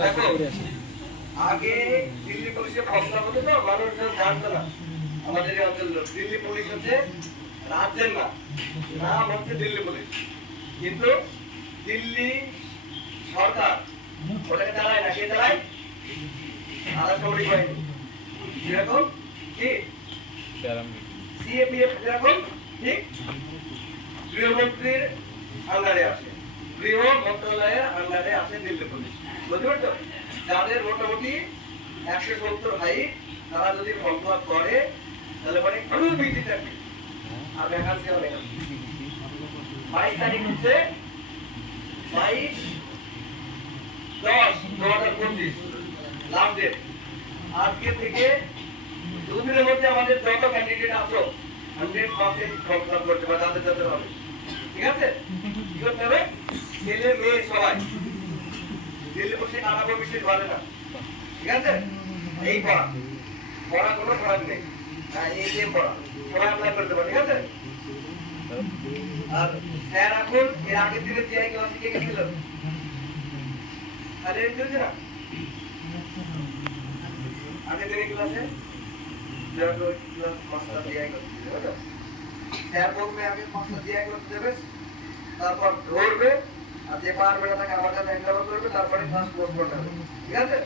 দেখো আগে দিল্লি পুলিশের ক্ষমতা হতো তো মানুষ জানতো না আমাদের এই অঞ্চল দিল্লি পুলিশ হচ্ছে রাজ্যের নাম হচ্ছে দিল্লি পুলিশ, কিন্তু দিল্লি সরকার ওটাকে চালায় না, কে চালায়? আধাসামরিক বাহিনী। যেরকম কি সিএপিএফ যেরকম ঠিক গৃহমন্ত্রীর আন্ডারে আসে, গৃহ মন্ত্রণালয়ের আন্ডারে আসে দিল্লি পুলিশ। বুঝতে পারছো? যাদের মোটামুটি 170 হাইট, তারা যদি কমপ্লাপ করে তাহলে মানে কোনো ভীতি থাকবে। আর ভ্যাকান্সি অনেক। 22 তারিখ হচ্ছে 22/10/2025 লাস্ট ডেট। আজকে থেকে দুদিনের মধ্যে আমাদের যত ক্যান্ডিডেট আসো 100% কমপ্লাপ করতে হবে, যাদের হবে। ঠিক আছে? কি করতে হবে? ছেলে মেয়ে সবাই দিল্লি বসে কাটাবো বিশেষ ভালো না। ঠিক আছে? এই পড়া কোনো খারাপ নেই, এই যে পড়া সবাই অ্যাপ্লাই করতে পারে। ঠিক আছে? আর স্যার এখন এর আগের দিনে টিআই ক্লাসে কে গেছিল? আরে বুঝছ না আগের দিনে ক্লাসে যখন ক্লাস মাস্টার টিআই করতে দেবে, স্যার বলবে আগে মাস্টার টিআই করতে দেবে, তারপর ধরবে আর যে পারবে না তাকে আমার কাছে হ্যান্ড ওভার করবে, তারপরে ক্লাস পোস্ট করতে হবে। ঠিক আছে?